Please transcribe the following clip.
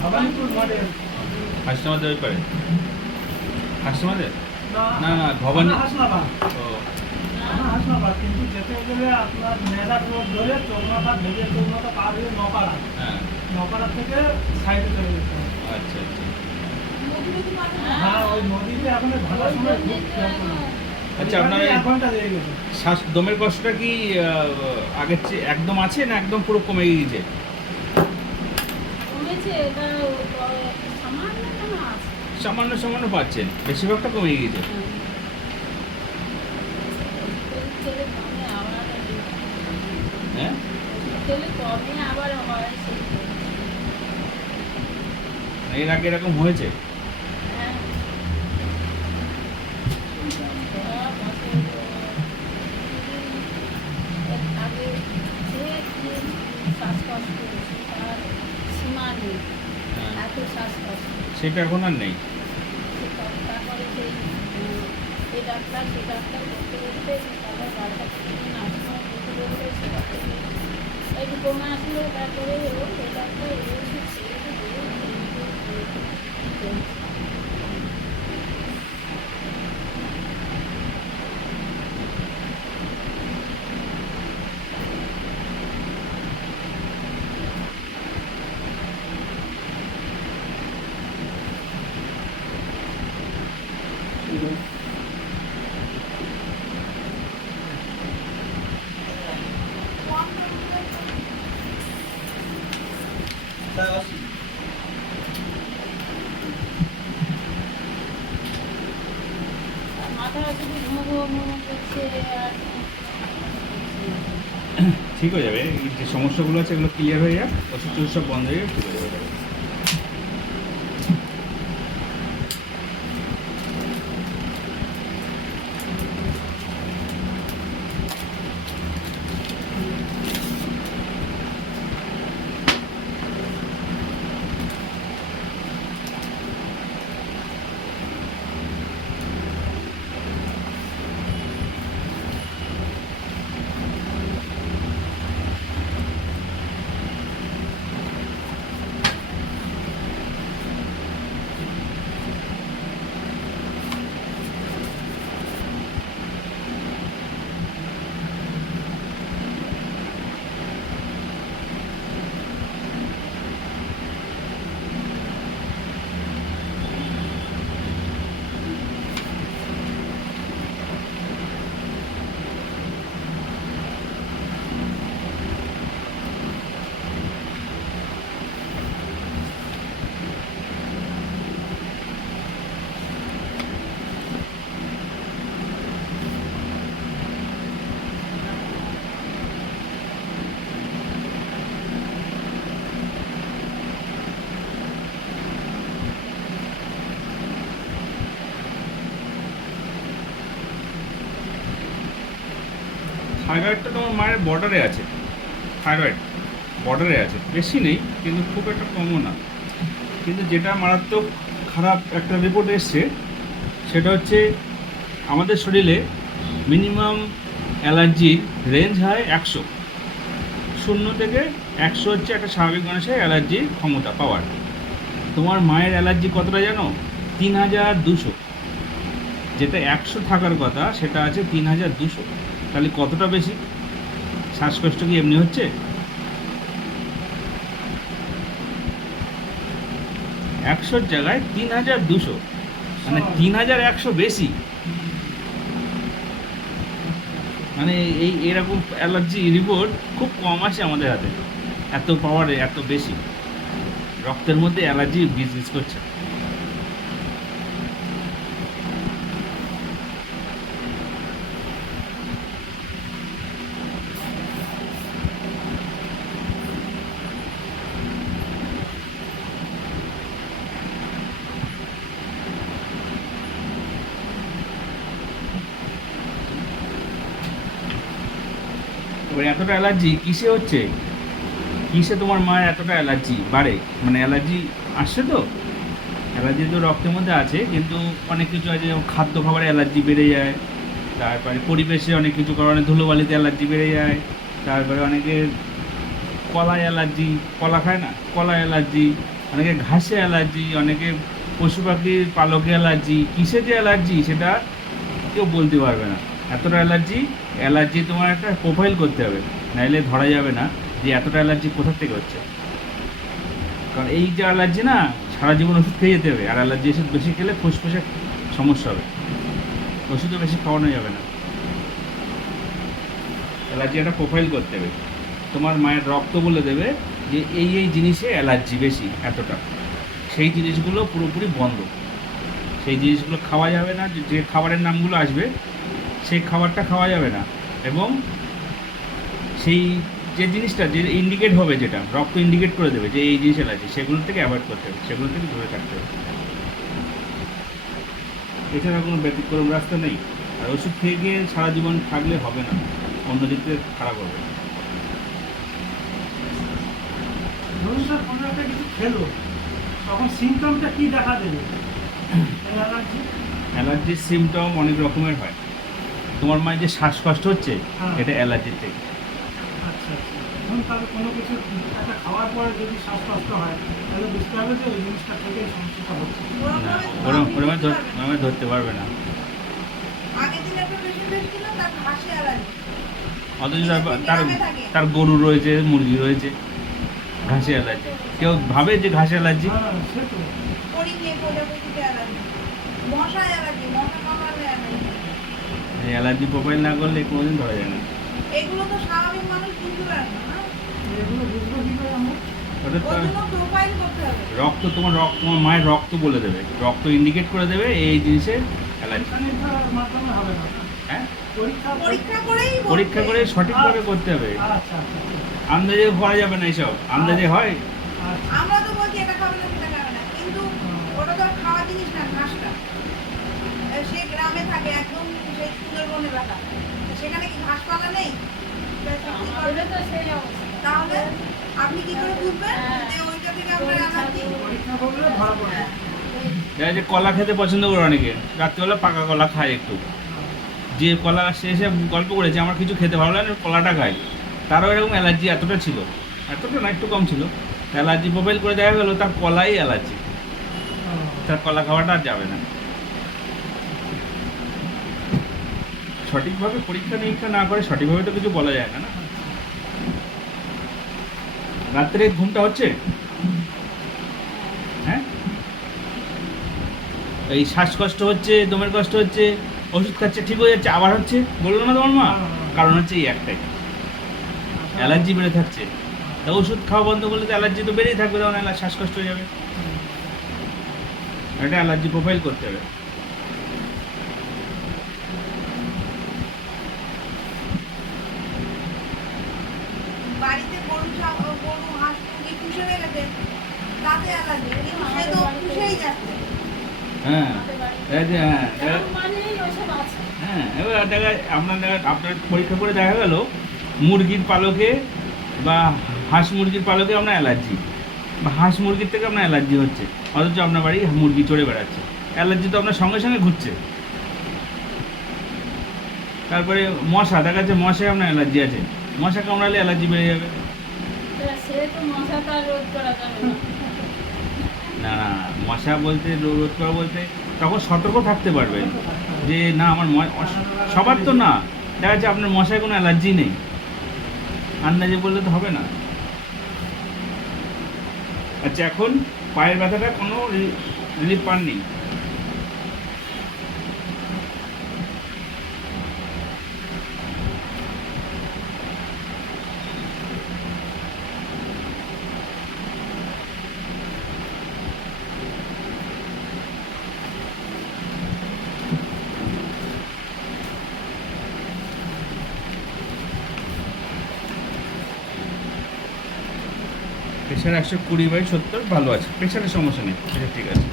Bhabanipur model. হাসনাবাদের ওই পারে, হাসনাবাদের না না ভবানী ভবানী হাসনাবাদ, ও হাসনাবাদ, কিন্তু যেতে গেলে আপনার মেলা রোড ধরে চৌমাথা ভেজে চৌমাথা পার হয়ে নপাড়া, হ্যাঁ নপাড়া থেকে সাইডে চলে যেতে হবে। আচ্ছা আচ্ছা হ্যাঁ, ওই নদীতে এখন ভালো সময় খুব খেয়াল করুন। আচ্ছা, আপনার এই 1 ঘন্টা লেগে গেছে। শ্বাস দমের কষ্টটা কি আগের চেয়ে একদম আছে না একদম পুরো কমে গিয়েছে? কমেছে, এটা সামান্য কেন আছে। সামান্য সামান্য পাচ্ছেন, বেশিরভাগটা কমে গিয়েছে। তেলে কমে আবার হ্যাঁ তেলে কমে আবার হয় সেই এর আগে এরকম হয়েছে? হ্যাঁ আগে যে শ্বাসকষ্ট হয়েছে তার সীমা নেই, হ্যাঁ, এত শ্বাসকষ্ট। সেটা এখন আর নেই। তারপরে সেই এই ডাক্তার সে ডাক্তার করতে করতে তারপর বারবার প্রতিদিন আসলো করতে করতে সে ডাক্তার একটু কমে আসলো, তারপরে এই ডাক্তার এই ওষুধ সেই ওষুধ মাথা শুধু ঘুমো ঘুমো করছে আর ঠিক হয়ে যাবে, এই যে সমস্যাগুলো আছে এগুলো ক্লিয়ার হয়ে যাক, ওষুধ টষুধ সব বন্ধ হয়ে যাবে, ঠিক হয়ে যাবে। থাইরয়েডটা তোমার মায়ের বর্ডারে আছে, থাইরয়েড বর্ডারে আছে, বেশি নেই কিন্তু খুব একটা কমও না। কিন্তু যেটা মারাত্মক খারাপ একটা রিপোর্ট এসছে সেটা হচ্ছে আমাদের শরীরে মিনিমাম অ্যালার্জির রেঞ্জ হয় 100, 0 থেকে 100 হচ্ছে একটা স্বাভাবিক মানুষের অ্যালার্জির ক্ষমতা পাওয়ার। তোমার মায়ের অ্যালার্জি কতটা জানো? 3200। যেটা 100 থাকার কথা সেটা আছে 3200। তাহলে কতটা বেশি? শ্বাসকষ্ট কি এমনি হচ্ছে? 100-র জায়গায় 3200, মানে 3100 বেশি। মানে এরকম অ্যালার্জি রিপোর্ট খুব কম আসে আমাদের হাতে, এত পাওয়ারে এত বেশি রক্তের মধ্যে অ্যালার্জি বিজনেস করছে। এবার এতটা অ্যালার্জি কিসে হচ্ছে? কিসে তোমার মায়ের এতটা অ্যালার্জি বাড়ে? মানে অ্যালার্জি আসছে তো, অ্যালার্জি তো রক্তের মধ্যে আছে, কিন্তু অনেক কিছু আছে, যেমন খাদ্য খাবারে অ্যালার্জি বেড়ে যায়, তারপরে পরিবেশে অনেক কিছু কারণে ধুলোবালিতে অ্যালার্জি বেড়ে যায়, তারপরে অনেকের কলায় অ্যালার্জি, কলা খায় না, কলা অ্যালার্জি, অনেকে ঘাসে অ্যালার্জি, অনেকে পশু পাখির পালকে অ্যালার্জি, কিসে যে অ্যালার্জি সেটা কেউ বলতে পারবে না। এতটা অ্যালার্জি তোমার একটা প্রোফাইল করতে হবে, নাইলে ধরা যাবে না যে এতটা অ্যালার্জি কোথা থেকে হচ্ছে। কারণ এই যে অ্যালার্জি না, সারা জীবন ওষুধ খেয়ে যেতে হবে, আর অ্যালার্জি ওষুধ বেশি খেলে ফুসফুসে সমস্যা হবে, ওষুধও বেশি খাওয়ানো যাবে না। অ্যালার্জি একটা প্রোফাইল করতে হবে, তোমার মায়ের রক্ত বলে দেবে যে এই জিনিসে অ্যালার্জি বেশি এতটা, সেই জিনিসগুলো পুরোপুরি বন্ধ, সেই জিনিসগুলো খাওয়া যাবে না। যে খাবারের নামগুলো আসবে সেই খাবারটা খাওয়া যাবে না, এবং সেই যে জিনিসটা যে ইন্ডিকেট হবে, যেটা রক্ত ইন্ডিকেট করে দেবে যে এই জিনিস অ্যালার্জি, সেগুলো থেকে অ্যাভয়েড করতে হবে, সেগুলো থেকে দূরে থাকতে হবে। এছাড়া কোনো ব্যতিক্রম রাস্তা নেই। আর ওষুধ খেয়ে গিয়ে সারা জীবন থাকলে হবে না, অন্য দিক থেকে খারাপ হবে। ধরুন স্যার কোনো একটা কিছু খেলো, তখন সিমটমটা কি দেখা দেবে? অ্যালার্জি? অ্যালার্জির সিমটম অনেক রকমের হয়। তোমার মায়ের যে শ্বাসকষ্ট হচ্ছে, হ্যাঁ। এটা অ্যালার্জির থেকে। আচ্ছা আচ্ছা, ধরুন তাহলে কোনো কিছু একটা খাওয়ার পরে যদি শ্বাসকষ্ট হয়, তাহলে বুঝতে হবে যে ওই জিনিসটা থেকে এই সমস্যাটা হচ্ছে। না, ওরম ধরতে পারবে না। আগের দিন একটা পেশেন্ট এসেছিল, তার ঘাসে অ্যালার্জি। অথচ তার গরু রয়েছে, মুরগি রয়েছে, ঘাসে অ্যালার্জি। কেউ ভাবে যে ঘাসে অ্যালার্জি? হ্যাঁ, সে তো। পরি নিয়ে প্রজাপতিতে অ্যালার্জি, মশায় অ্যালার্জি, মশা কামড়ালে অ্যালার্জি। এই অ্যালার্জি প্রোফাইল না করলে কোনোদিন ধরা যায় না। এগুলো তো স্বাভাবিক মানুষ বুঝতে পারে না, না? এগুলো বুঝবো কি করে আমরা? ওটা ওর জন্য প্রোফাইল করতে হবে। তোমার মায়ের রক্ত বলে দেবে, রক্ত ইন্ডিকেট করে দেবে এই জিনিসের অ্যালার্জি। পরীক্ষার মাধ্যমে হবে না? হ্যাঁ, পরীক্ষা করেই বলবে। পরীক্ষা করে সঠিকভাবে করতে হবে। আচ্ছা আচ্ছা আন্দাজে করা যাবে না, এইসব আন্দাজে হয়। আচ্ছা। আমরা তো বলছি এটা খাবে না, সেটা খাবে না, কিন্তু ওটা তো আর খাওয়া জিনিস না, ঘাসটা। সে গ্রামে থাকে, একদম সেই সুন্দরবন এলাকা, সেখানে কি ঘাসপালা নেই? আমাদেরও তো সেই অবস্থা। তাহলে আপনি কি করে বুঝবেন যে ওইটা থেকে আপনার অ্যালার্জি? পরীক্ষা করলে ধরা পড়ে। দেখা যায় কলা খেতে পছন্দ করে অনেকে, রাত্রিবেলা পাকা কলা খায় একটু। যে কলা সে এসে গল্প করেছে আমার কিছু খেতে ভালো লাগে না, কলাটা খায়, তারও এরকম অ্যালার্জি এতটা ছিল, এতটা না একটু কম ছিল। অ্যালার্জি প্রোফাইল করে দেখা গেলো তার কলাই অ্যালার্জি, তার কলা খাওয়াটা আর যাবে না। সঠিকভাবে পরীক্ষা নিরীক্ষা না করে সঠিকভাবে তো কিছু বলা যায় না, না? রাত্রে ঘুমটা হচ্ছে? হ্যাঁ, এই শ্বাসকষ্ট হচ্ছে, দমের কষ্ট হচ্ছে, ওষুধ খাচ্ছে, ঠিক হয়ে যাচ্ছে, আবার হচ্ছে, বললো না তোমার মা? কারণ হচ্ছে এই একটাই, অ্যালার্জি বেড়ে থাকছে। তা ওষুধ খাওয়া বন্ধ করলে তো অ্যালার্জি তো বেড়েই থাকবে, তখন শ্বাসকষ্ট হয়ে যাবে। এটা অ্যালার্জি প্রোফাইল করতে হবে। বাড়িতে গরু, হাঁস, মুরগি পুষে রেখেছে, তাতে অ্যালার্জি, কিন্তু সে তো পুষেই যাচ্ছে। হ্যাঁ, এই যে মানেই ওসব আছে। হ্যাঁ, এবার আপনার পরীক্ষা করে দেখা গেল মুরগির পালকে বা হাঁস মুরগির পালকে আপনার অ্যালার্জি, বা হাঁস মুরগির থেকে আপনার অ্যালার্জি হচ্ছে, অথচ আপনার বাড়ি মুরগি চড়ে বেড়াচ্ছে। অ্যালার্জি তো আপনার সঙ্গে সঙ্গে ঘুরছে। তারপরে মশা, দেখা যাচ্ছে মশায় আপনার অ্যালার্জি আছে, মশা কামড়ালে অ্যালার্জি বেড়ে যাবে। সে তো মশা তার রোধ করা যাবে না। না না, মশা বলতে রোধ করা বলতে তখন সতর্ক থাকতে পারবেন যে না আমার সবার তো না, দেখা যাচ্ছে আপনার মশায় কোনো অ্যালার্জি নেই, আন্দাজে বললে তো হবে না। আচ্ছা, এখন পায়ের ব্যথাটা কোনো রিলিফ পাননি? প্রেশার 120/70 ভালো আছে, প্রেশারের সমস্যা নেই, প্রেশার ঠিক আছে।